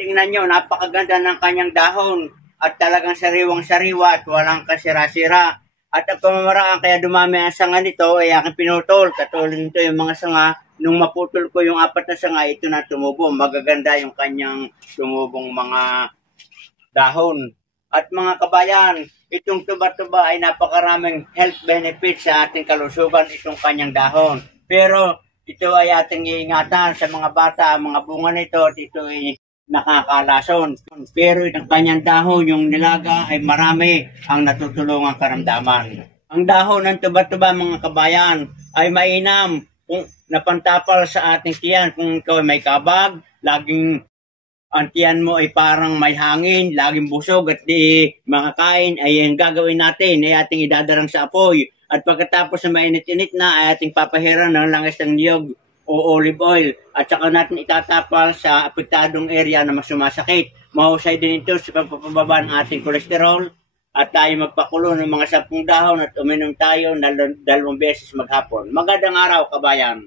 Tingnan nyo, napakaganda ng kanyang dahon at talagang sariwang-sariwa at walang kasira-sira. At ang pamamaraan kaya dumami ang sanga nito ay aking pinutol. Katulad nito yung mga sanga, nung maputol ko yung 4 na sanga, ito na tumubo. Magaganda yung kanyang tumubong mga dahon. At mga kabayan, itong tuba-tuba ay napakaraming health benefits sa ating kalusugan, itong kanyang dahon. Pero ito ay ating iingatan sa mga bata, mga bunga nito at ito ay nakakalason. Pero itong kanyang dahon, yung nilaga ay marami ang natutulungang karamdaman. Ang dahon ng tuba-tuba mga kabayan ay mainam kung napantapal sa ating tiyan. Kung ikaw ay may kabag, laging ang tiyan mo ay parang may hangin, laging busog at di makakain, ay ang gagawin natin ay ating idadarang sa apoy. At pagkatapos na mainit-init na, ay ating papahiran ng langis ng niyog o olive oil. At saka natin itatapal sa apektadong area na mas sumasakit. Mahusay din ito sa pagpapababa ng ating kolesterol. At tayo magpakulo ng mga 10 dahon at uminom tayo na 2 beses maghapon. Magandang araw, kabayan!